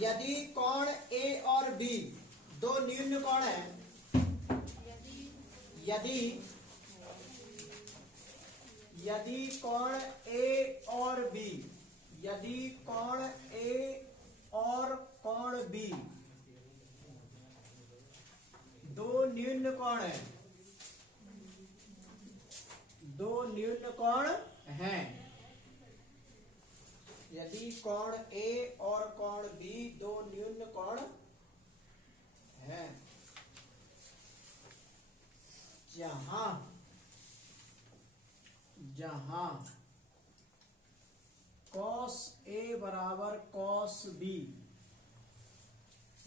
यदि कोण ए और बी दो न्यून कोण है, यदि कोण ए और बी, यदि कोण ए और कोण बी दो न्यून कोण है, दो न्यून कोण हैं, यदि कोण ए और कोण बी दो न्यून कोण हैं, जहां cos A बराबर cos B,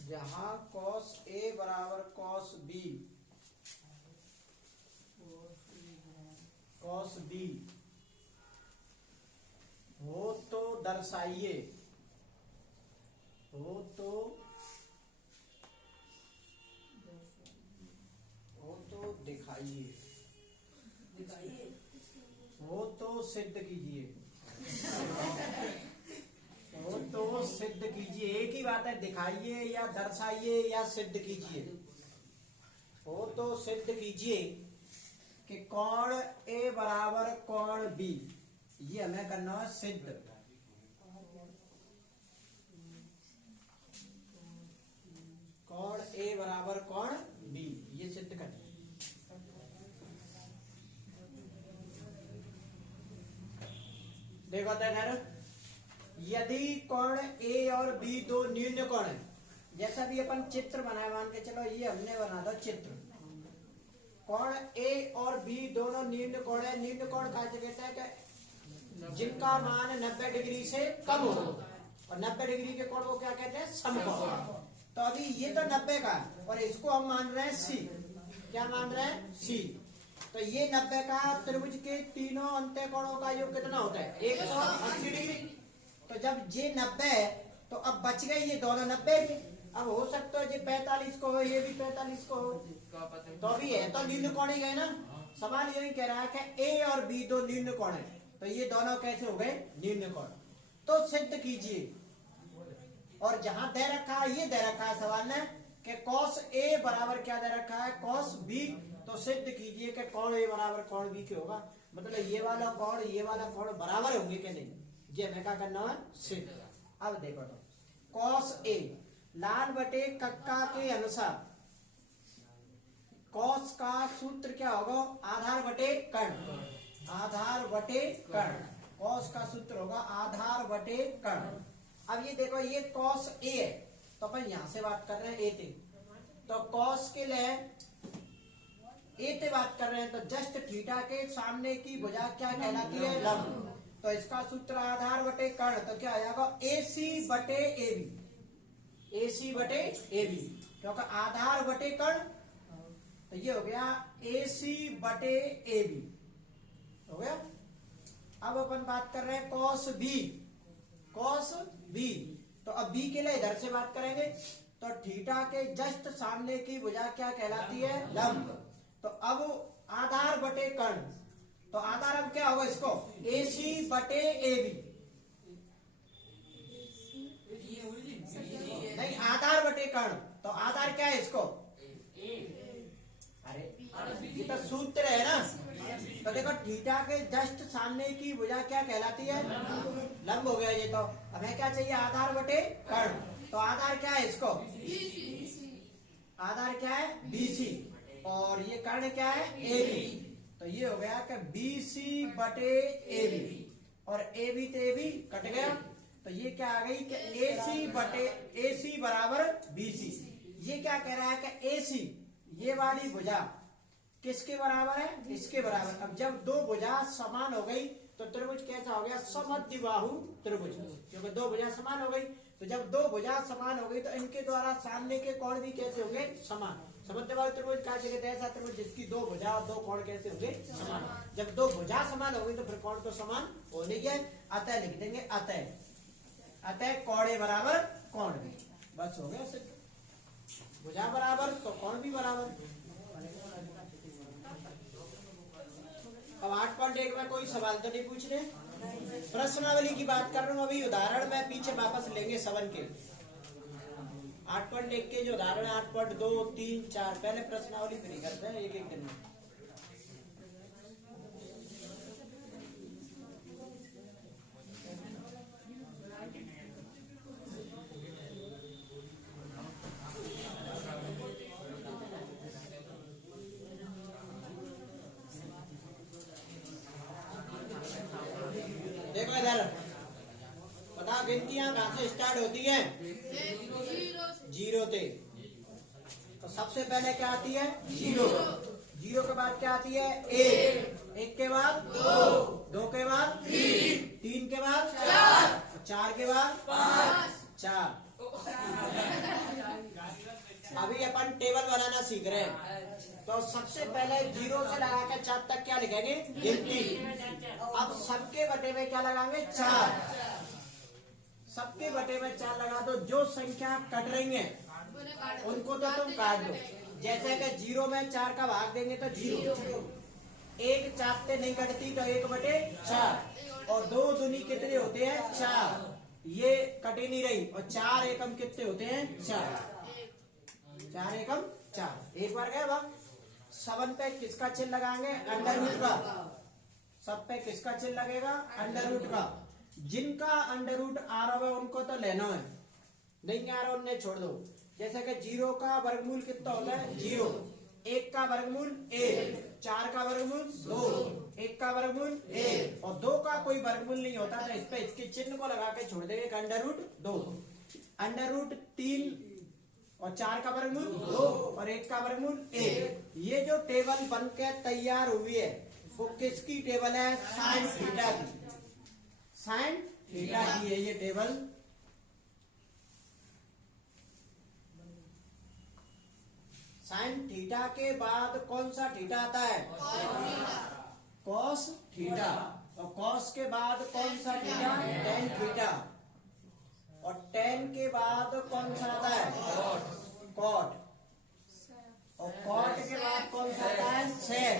जहां cos A बराबर cos B, cos B हो तो दर्शाइए, हो तो दिखाइए, हो तो सिद्ध कीजिए, हो तो सिद्ध कीजिए। एक ही बात है, दिखाइए या दर्शाइए या सिद्ध कीजिए। हो तो सिद्ध कीजिए कि कोण ए बराबर कोण बी, ये हमें करना है सिद्ध। कोण ए बराबर कोण बी, ये सिद्ध करना है। देखो खैर, यदि कोण ए और बी दो न्यून कोण है, जैसा भी अपन चित्र बनाए, मान के चलो ये हमने बना दो चित्र। कोण ए और बी दोनों न्यून कोण है। न्यून कोण कहा कहते हैं कि जिनका मान 90 डिग्री से कम हो, और 90 डिग्री के कोण को क्या कहते हैं, समकोण। तो अभी ये तो 90 का है और इसको हम मान रहे हैं सी। क्या मान रहे हैं, सी। तो ये 90 का त्रिभुज के तीनों अंत्य कोणों का योग कितना होता है, 180 डिग्री। तो जब ये 90 है तो अब बच गए ये दोनों 90 के। अब हो सकता है ये 45 को हो, ये भी 45 को हो, तो अभी है तो न्यून कोण ही गए ना। सवाल यही कह रहा है कि ए और बी दो न्यून कोण है, तो ये दोनों कैसे हो गए, न्यून कोण। तो सिद्ध कीजिए। और जहां दे रखा है, ये दे रखा है सवाल ने कि cos A बराबर क्या दे रखा है, cos B। तो सिद्ध कीजिए कि कोण A बराबर कोण B क्या होगा। मतलब ये वाला कोण ये वाला कोण बराबर होंगे कि नहीं, ये हमें क्या करना है, सिद्ध। अब देखो तो cos A लाल बटे कक्का के अनुसार cos का सूत्र क्या होगा, आधार बटे कर्ण, आधार बटे कर्ण। cos का सूत्र होगा आधार बटे कर्ण। अब ये देखो, ये cos A है, तो अपन यहां से बात कर रहे हैं A थे, तो cos के लिए A से बात कर रहे हैं, तो जस्ट थीटा के सामने की भुजा क्या कहलाती है, लंब। तो इसका सूत्र आधार बटे कर्ण, तो क्या आ जाएगा, AC बटे AB, AC बटे AB, क्योंकि आधार बटे कर्ण। तो ये हो गया AC बटे AB, हो गया। अब अपन बात कर रहे हैं cos B, cos B। तो अब B के लिए इधर से बात करेंगे, तो थीटा के जस्ट सामने की भुजा क्या कहलाती है, लंब। तो अब आधार बटे कर्ण, तो आधार अब क्या होगा इसको, AC बटे AB। नहीं, आधार बटे कर्ण, तो आधार क्या है इसको, अरे ये तो सूत्र है ना। तो देखो थीटा के जस्ट सामने की भुजा क्या कहलाती है, लंब हो गया ये। तो हमें क्या चाहिए, आधार बटे कर्ण। तो आधार क्या है इसको, आधार क्या है, BC, और ये कर्ण क्या है, AB। तो ये हो गया कि BC बटे AB, और AB से AB कट गया। तो ये क्या आ गई कि AC बटे AC बराबर BC। ये क्या कह रहा है कि AC ये वाली भुजा किसके बराबर है, इसके बराबर। अब जब दो भुजा समान हो गई तो त्रिभुज कैसा हो गया, समद्विबाहु त्रिभुज, क्योंकि दो भुजा समान हो गई। तो जब दो भुजा समान हो गई तो इनके द्वारा सामने के कोण भी कैसे हो गए, समान। समद्विबाहु त्रिभुज का कहते हैं ऐसा त्रिभुज जिसकी दो भुजा और दो कोण कैसे हो गए, समान। जब दो भुजा समान हो गई तो फिर कोण तो समान होने गया। अतः लिख देंगे, अतः कोण ए बराबर कोण बी, बस हो गया सिद्ध। भुजा बराबर तो कोण भी बराबर। अब 8.1 में कोई सवाल तो नहीं पूछ रहे, प्रश्नावली की बात कर रहा हूं। अभी उदाहरण में पीछे वापस लेंगे 7 के। 8.1 के जो उदाहरण 8.2, 3, 4 पहले प्रश्नावली फ्री करते हैं एक एक दिन में। देखो इधर बता, गिनतियां कहां से स्टार्ट होती हैं? जीरो से। तो सबसे पहले क्या आती है? जीरो। जीरो के बाद क्या आती है? एक। एक के बाद दो। दो के बाद तीन। तीन के बाद चार। चार के बाद पाँच। चार। अभी अपन टेबल बनाना सीख रहे हैं। तो सबसे पहले जीरो से लगा के चार तक क्या लिखेंगे? गिनती। अब सबके बटे में क्या लगाएंगे? चार। सबके बटे में चार लगा दो। जो संख्या कट रही है उनको तो तुम काट दो। जैसे कि जीरो में चार का भाग देंगे तो जीरो। एक चार से नहीं कटती तो एक बटे चार। और दो दूनी कितने होते हैं? चार। ये कटे नहीं रही। और चार एकम कितने होते हैं? चार। चार एकम चार। एक बार गए वह सबन पे किसका चिन्ह लगाएंगे? अंडर रूट का। सब पे किसका चिन्ह लगेगा? अंडर रूट का। जिनका अंडर रूट आ रहा है उनको तो लेना है, नहीं आ रहा उन्हें छोड़ दो। जैसे कि जीरो का वर्गमूल कितना होता है? जीरो। एक का वर्गमूल एक। चार का वर्गमूल दो। एक का वर्गमूल एक। और दो का कोई वर्गमूल नहीं होता तो इस पे इसके चिन्ह को लगा के छोड़ देंगे। अंडर रूट दो। अंडर रूट तीन और चार का वर्गमूल दो और एक का वर्गमूल एक। ये जो टेबल बन के तैयार हुई है वो किसकी टेबल है? साइन थीटा की। साइन थीटा की है ये टेबल। साइन थीटा के बाद कौन सा थीटा आता है? Cos theta. और कॉस के बाद कौन सा थीटा? Tan theta. और टेन के बाद कौन सा आता है? कॉट। और कॉट के बाद कौन सा आता है? सेक।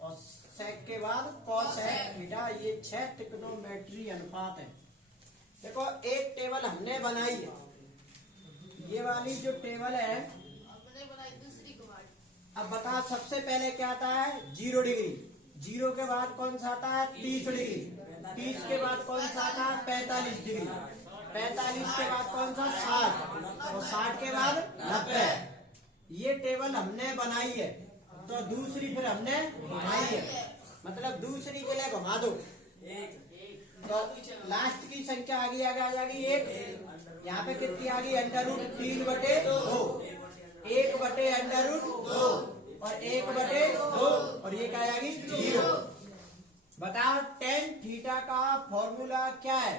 और सेक के बाद कॉसेक थीटा। ये 6 ट्रिग्नोमेट्री अनुपात है। देखो एक टेबल हमने बनाई है, ये वाली जो टेबल है। अब बता सबसे पहले क्या आता है? 0 डिग्री। 0 के बाद कौन सा आता है? 30 डिग्री। 30 के बाद कौन सा आता है? 45 डिग्री। 45 के बाद कौन सा? 60। और 60 के बाद 90। ये टेबल हमने बनाई है। तो दूसरी फिर हमने घुमाई है, मतलब दूसरी के लिए घुमा दो। तो लास्ट की संख्या आगे आगे आ जाएगी एक। यहाँ पे कितनी आ गई? अंडर रूट 3 बटे 2। 1 बटे अंडर रूट 2 और 1 बटे 2 और ये क्या आ जाएगी? 0। बताओ टेन थीटा का फॉर्मूला क्या है?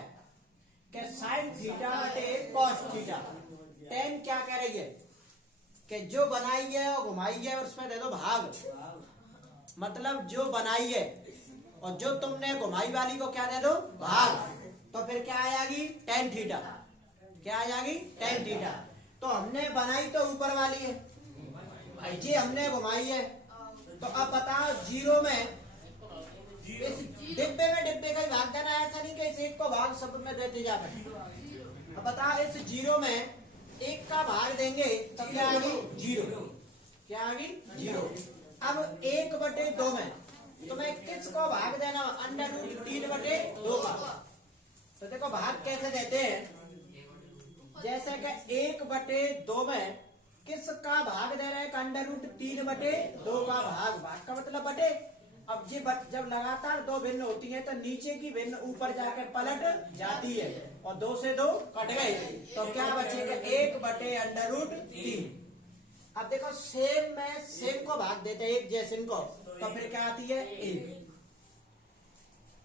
कि साइन थीटा बटे कॉस थीटा। टेन क्या कह रही है? कि जो बनाई है और घुमाई है उसमें दे दो भाग। मतलब जो बनाई है और जो तुमने घुमाई वाली को क्या दे दो? भाग। तो फिर क्या आ जाएगी? Tan theta. क्या आ जाएगी? Tan theta. तो हमने बनाई तो ऊपर वाली है, ये हमने घुमाई है। तो अब बताओ जीरो में इस डिब्बे में डिब्बे का ही भाग देना है। ऐसा नहीं कि इस एक को भाग सब में देते जाते। अब बताओ इस जीरो में एक का भाग देंगे तब क्या आएगी? 0। क्या आएगी? 0। अब 1 बटे 2 में तुम्हें किसको भाग देना? अंडर रूट 3 बटे 2 का। तो देखो भाग कैसे देते हैं? जैसे कि 1 बटे 2 में किसका भाग दे रहे हैं? अंडर रूट 3 बटे 2 का भाग। भाग का मतलब बटे। अब ये जब लगातार दो भिन्न होती है तो नीचे की भिन्न ऊपर जाके पलट जाती है और 2 से 2 कट गए तो क्या बचेगा? 1 बटे अंडर रूट 3। अब देखो सेम में सेम को भाग देते हैं एक जैसे को, तो फिर क्या आती है? 1।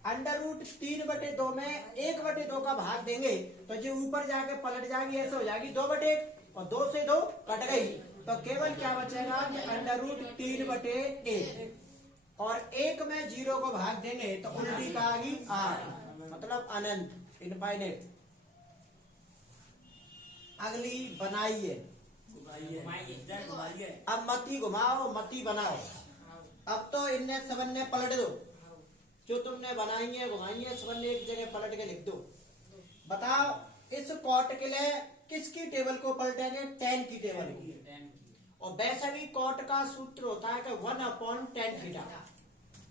अंडर रूट 3 बटे 2 में 1 बटे 2 का भाग देंगे तो जो ऊपर जाके पलट जाएगी, ऐसे हो जाएगी 2 बटे 1 और 2 से 2 कट गई तो केवल क्या बचेगा? अंडर रूट 3 बटे 1। और 1 में 0 को भाग देंगे तो उल्टी का आएगी 8, मतलब अनंत, इनफाइनाइट। अगली बनाइए। अब मती घुमाओ, मती बनाओ। अब तो इन्हें सबने पलट दो, जो तुमने बनाई है घुमाई है सबने एक जगह पलट के लिख दो। बताओ इस कॉट के लिए किसकी टेबल को पलटेंगे? tan की टेबल को। और वैसे भी कॉट का सूत्र होता है कि 1/tan थीटा,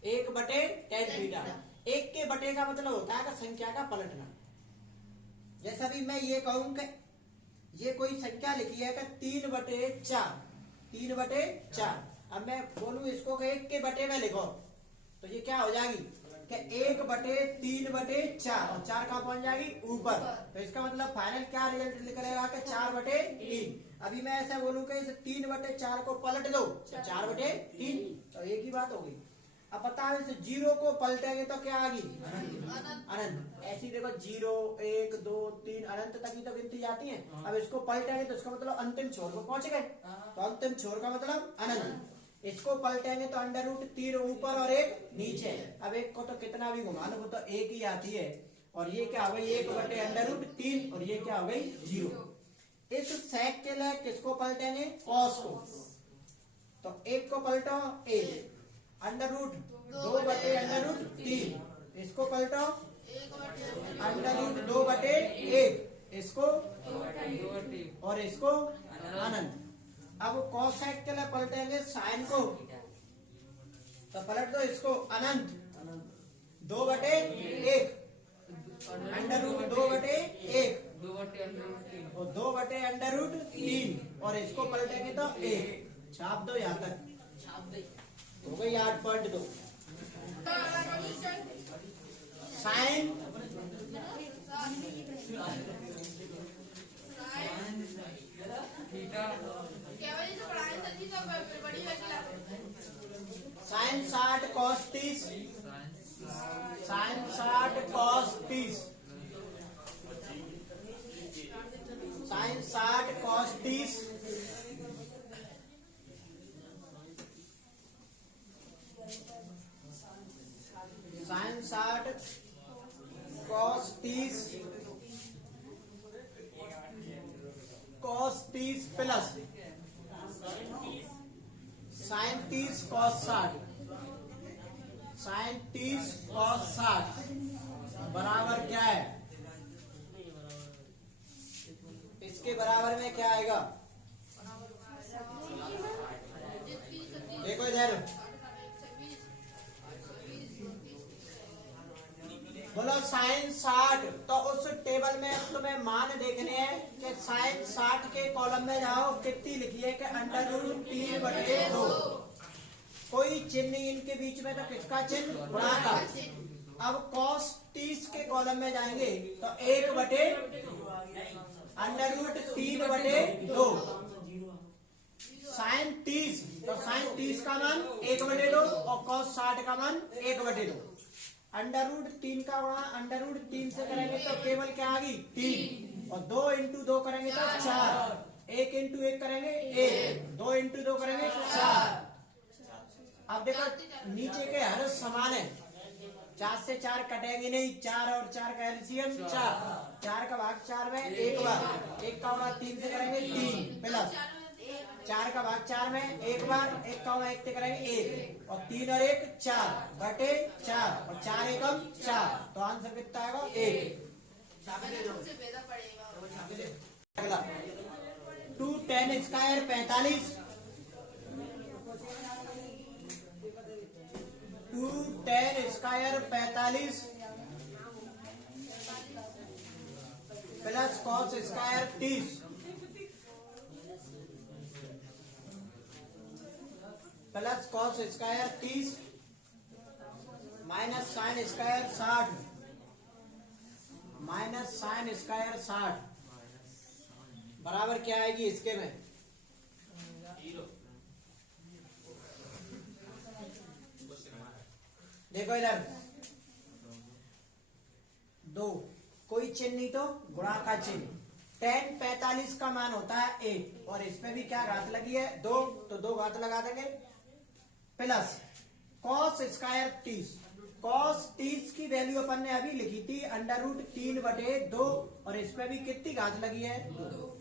1/tan थीटा। एक के बटे का मतलब होता है कि संख्या का पलटना। जैसा भी मैं ये कहूं कि ये कोई संख्या लिखी है कि 3/4, 3/4। अब मैं बोलूं इसको कि 1 के बटे में लिखो, तो ये क्या हो जाएगी कि 1/3/4, और 4 कहां पहुंच जाएगी? ऊपर। तो इसका मतलब फाइनल क्या रिजल्ट निकलेगा कि 4/3। अभी मैं ऐसा बोलूं कि इस 3/4 को पलट दो, 4/3, तो एक ही बात होगी। अब बताओ इस 0 को पलटेंगे तो क्या आगी? अनंत। ऐसी देखो 0 1 2 3 अनंत तक ही तो गिनती जाती है। अब इसको पलटेंगे तो इसका मतलब अंतिम छोर को पहुंच गए, तो अंतिम छोर का मतलब अनंत। इसको पलटेंगे तो √3 ऊपर और 1 नीचे। अब एक को तो कितना भी घुमा लो वो तो एक ही आती है। और ये क्या हो गई? 1/√3, और ये क्या हो गई? 0। इस sec के लिए किसको पलटेंगे? cos को। तो 1 को पलटो 1, √2/√3, इसको पलटो √2/1, इसको और इसको अनंत। अब cosec के लिए पलटेंगे sin को, तो पलट दो इसको अनंत 2/1, √2/1 और 2/√3, और इसको पलटेंगे तो 1। छाप दो यहां तक, हो गई 8.2। Sine sine 60 cos 30, sine 60 cos 30, sine 60 cos 30, sine 60 cos 30, cos 30 plus sine 30 cos 60, sine 30 cos 60 बराबर क्या है? इसके बराबर में क्या आएगा? देखो इधर, बोलो साइन 60। तो उस टेबल में तुम्हें मान देखने हैं कि साइन 60 के कॉलम में जाओ, कितनी लिखी है कि √3/2। कोई चिन्ह इनके बीच में, तो किसका चिन्ह? गुणा का। अब cos 30 के कॉलम में जाएंगे तो 1/√3/2। साइन 30, तो साइन 30 का मान 1/2 और cos 60 का मान 1/2। √3 का गुणा √3 से करेंगे तो केवल क्या आ गई? 3, और 2 × 2 करेंगे तो 4, 1 × 1 करेंगे 1, 2 × 2 करेंगे 4। अब देखो नीचे के हर समान है, 4 से 4 कटेंगे नहीं, 4 और 4 का एलसीएम 4, 4 का भाग 4 में एक बार, 1 का गुणा 3 से करेंगे 3, प्लस 4 का भाग 4 में एक बार, 1 का गुणा 1 से करेंगे 1, और 3 और 1 4/4, और 4 एकम 4, तो आंसर कितना आएगा? 1। अगला 2 tan square 45, 2 tan square 45 plus cos square 30 plus cos square 30 minus sine square 60, minus sine square 60 बराबर क्या आएगी इसके में? देखो इधर 2, कोई चिन्ह नहीं तो गुणा का चिन्ह। tan 45 का मान होता है 1, और इसमें भी क्या घात लगी है? 2, तो 2 घात लगा देंगे, प्लस cos स्क्वायर 30, cos 30 की वैल्यू अपन ने अभी लिखी थी √3/2, और इसमें भी कितनी घात लगी है? 2,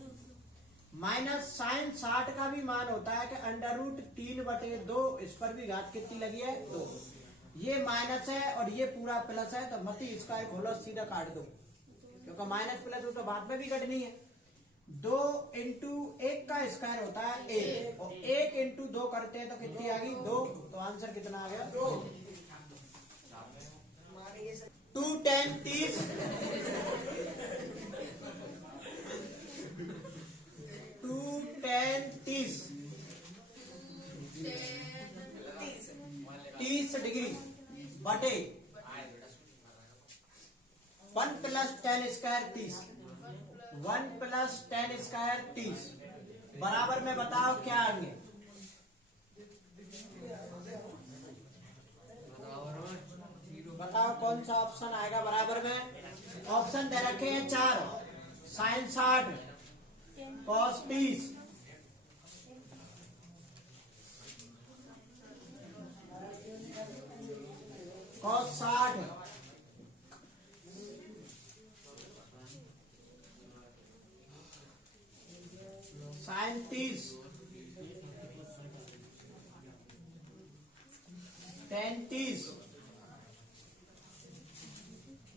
माइनस साइन 60 का भी मान होता है कि √3/2, इस पर भी घात कितनी लगी है? 2। ये माइनस है और ये पूरा प्लस है, तो मत ही इसका एक होलो सीधा काट दो, क्योंकि माइनस प्लस वो तो बाद में भी घटनी है। 2 इंटू 1 का स्क्वायर होता है 1 और 1 इंटू 2 करते हैं तो कितनी आ गई 2। तो आंसर कितना आ गया 2। 2 10 30 2 10 30 30 डिग्री बटे 1 प्लस 10 स्क्वायर 30 1 प्लस 10 स्क्वायर 30 बराबर में बताओ क्या आएंगे। बताओ कौन सा ऑप्शन आएगा बराबर में। ऑप्शन दे रखे हैं 4 sine 60 cos 30 cos 60 sine 30 tan 30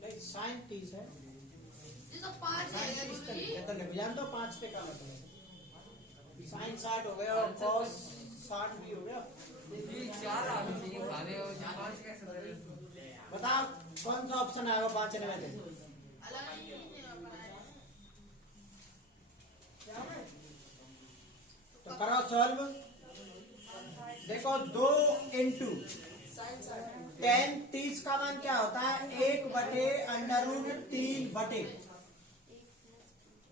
नहीं साइन 30 है जान दो 5 पे का मतलब साइन 60 हो गया और कॉस 60 भी हो गया। बताओ कौन सा ऑप्शन आएगा 5 में से। तो करो सॉल्व। देखो 2 इंटू 10 30 का मान क्या होता है 1 बटे अंडर रूट 3 बटे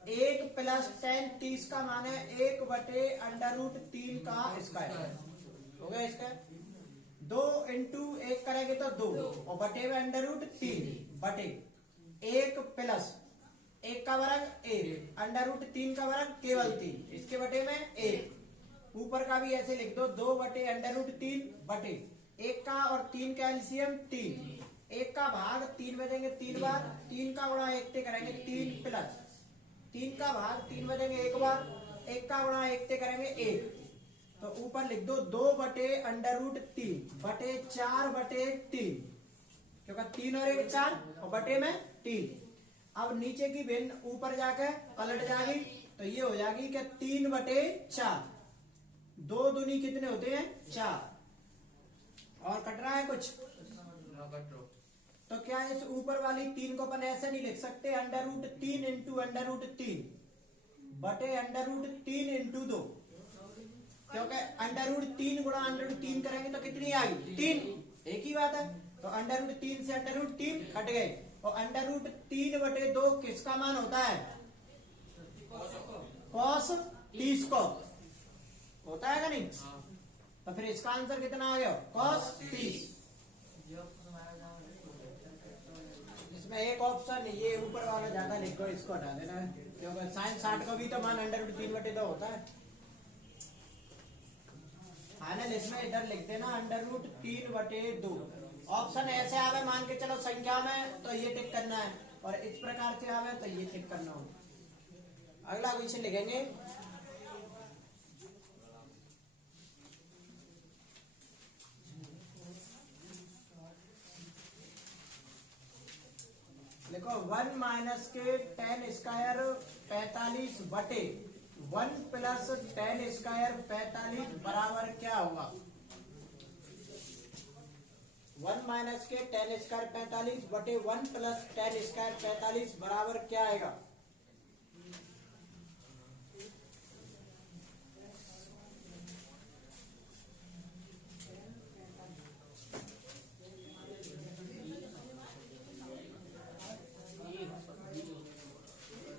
1 प्लस 10 30 का मान है 1 बटे अंडर रूट 3 का स्क्वायर हो गया इसका। 2 इंटू 1 करेंगे तो 2 और बटे में अंडर रूट 3 बटे 1 प्लस 1 का वर्ग 1 अंडर रूट 3 का वर्ग केवल 3 इसके बटे में 1 ऊपर का भी ऐसे लिख दो 2 बटे अंडर रूट 3 बटे 1 का और 3 का एलसीएम 3 1 का भाग 3 में देंगे 3 बार 3 का गुणा 1 से करेंगे 3 प्लस 3 का भाग 3 में देंगे 1 बार 1 का गुणा 1 से करेंगे 1 तो ऊपर लिख दो 2 बटे अंडर रूट 3 बटे 4 बटे 3 क्योंकि 3 और 1 4 और बटे में 3। अब नीचे की भिन्न ऊपर जाकर पलट जाएगी तो ये हो जाएगी कि 3 बटे 4 2 दूनी कितने होते हैं 4 और कट रहा है कुछ तो क्या इस ऊपर वाली 3 को अपन ऐसे नहीं लिख सकते under root 3 into under root 3 बटे अंडर रूट 3 इंटू 2 क्योंकि अंडर रूट 3 गुणा अंडर रूट 3 करेंगे तो कितनी आ गई 3 एक ही बात है। तो अंडर रूट 3 से अंडर रूट 3 कट गए और अंडर रूट 3 बटे 2 किसका मान होता है कॉस 30 को होता है का नहीं। तो फिर इसका आंसर कितना आ गया कॉस 30। इसमें एक ऑप्शन ये ऊपर वाला ज्यादा लिखो इसको हटा देना क्योंकि साइन 60 का भी तो मान अंडर रूट 3 बटे 2 होता है। फाइनल इसमें इधर लिख देना अंडर रूट 3 बटे 2। ऑप्शन ऐसे आवे मान के चलो संख्या में तो ये टिक करना है और इस प्रकार से आवे तो ये टिक करना होगा। अगला क्वेश्चन लिखेंगे देखो 1 माइनस के 10 स्क्वायर 45 बटे 1 प्लस 10 स्क्वायर 45 बराबर क्या होगा। 1 माइनस के 10 स्क्वायर 45 बटे 1 प्लस 10 स्क्वायर 45 बराबर क्या आएगा।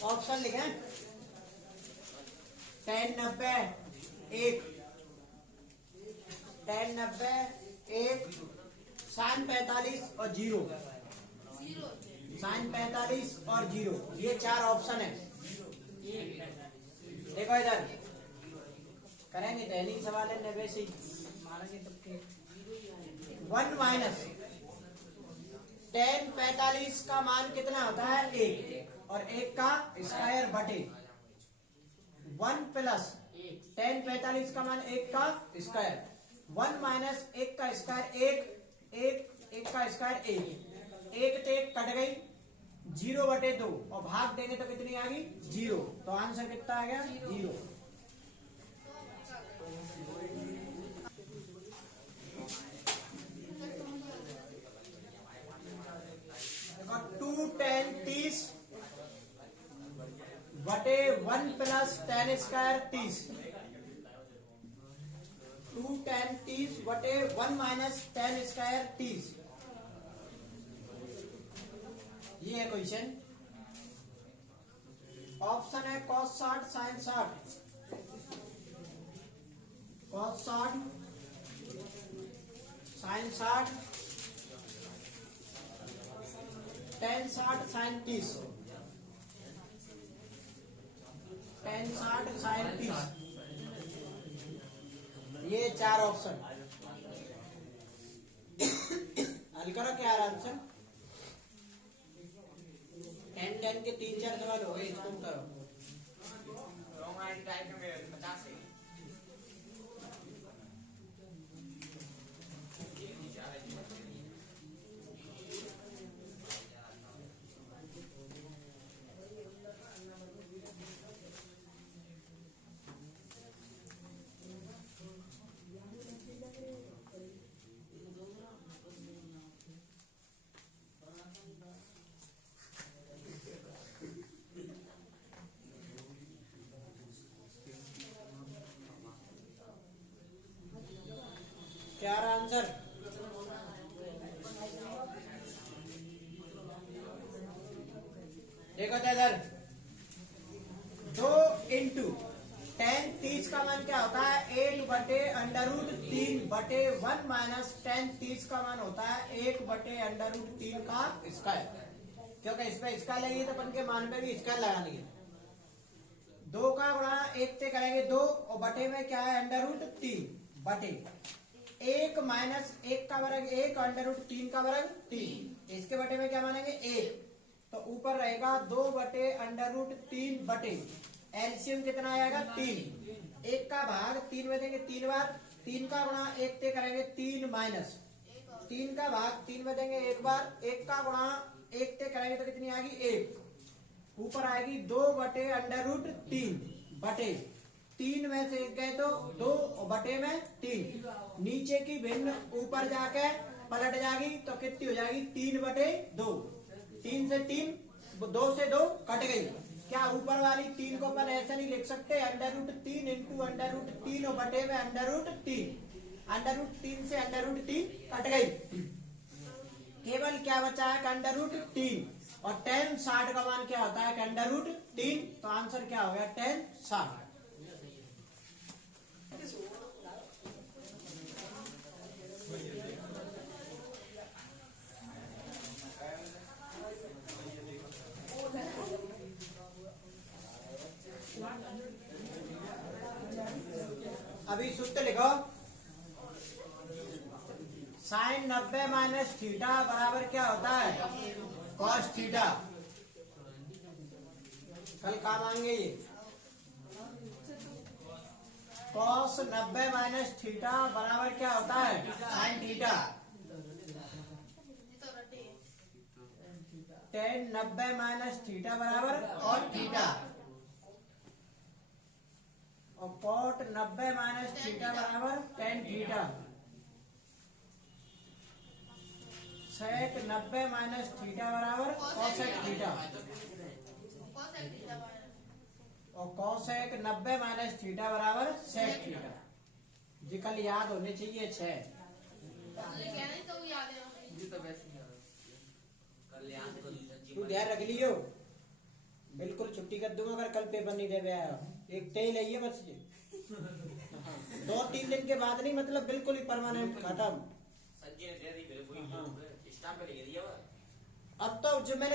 ऑप्शन लिखें 10 90 1 10 90 1 साइन 45 और 0 साइन 45 और 0 ये 4 ऑप्शन है। देखो इधर करेंगे पहली सवाल है 90 से मारेंगे तो 1 माइनस 10 45 का मान कितना होता है 1 और 1 का स्क्वायर बटे 1 प्लस 10 45 का मान 1 का स्क्वायर 1 माइनस 1 का स्क्वायर 1 1 1 का स्क्वायर 1 1 से 1 कट गई 0/2 और भाग देंगे तो कितनी आ गई 0, तो आंसर कितना आ गया 0। और 2 10 30/1 + 10² 30। 2 10 30/1 - 10² 30। ये है क्वेश्चन। ऑप्शन है cos 60 sin 60, cos 60 sin 60, tan 60 sin 30, tan 60 sin 30। ये 4 ऑप्शन। हल करो क्या आंसर। 10 के 3 4 सवाल हो गए, इसको करो। क्या आंसर। देखो इधर 2 × 10 30 का मान क्या होता है 1/√3/1 - 10 30 का मान होता है 1/√3 का स्क्वायर, क्योंकि इसमें स्क्वायर लगी तो अपन के मान पे भी स्क्वायर लगानी है। 2 का गुणा 1 से करेंगे 2 और बटे में क्या है √3 बटे 1 - 1 का वर्ग 1 √3 का वर्ग 3, इसके बटे में क्या मानेंगे 1, तो ऊपर रहेगा 2/√3 बटे एलसीएम कितना आएगा 3। 1 का भाग 3 में देंगे 3 बार, 3 का गुणा 1 से करेंगे 3 माइनस 3 का भाग 3 में देंगे 1 बार, 1 का गुणा 1 से करेंगे तो कितनी आएगी 1, ऊपर आएगी 2/√3 बटे 3 में से 1 गए तो 2 और बटे में 3, नीचे की भिन्न ऊपर जाके पलट जाएगी तो कितनी हो जाएगी 3/2। 3 से 3 2 से 2 कट गई। क्या ऊपर वाली 3 को अपन ऐसे नहीं लिख सकते √3 × √3 और बटे में √3, √3 से √3 कट गई, केवल क्या बचा है √3 और tan 60 का मान क्या होता है √3, तो आंसर क्या हो गया tan 60। अभी सूत्र लिखो, sin 90 - थीटा बराबर क्या होता है cos थीटा। कल काम आएंगे ये। cos 90 - थीटा बराबर क्या होता है sin थीटा। tan 90 - थीटा बराबर cos थीटा, और cot 90 - थीटा बराबर tan थीटा। sec 90 - थीटा बराबर cosec थीटा, और cosec 90 - थीटा बराबर sec थीटा। जी कल याद होने चाहिए 6। तू ध्यान रख लियो, बिल्कुल छुट्टी कर दूंगा अगर कल पेपर नहीं दे आया। एक तय लाइए बस ये 2-3 दिन के बाद नहीं, मतलब बिल्कुल ही परमानेंट खत्म। अब तो जो मैंने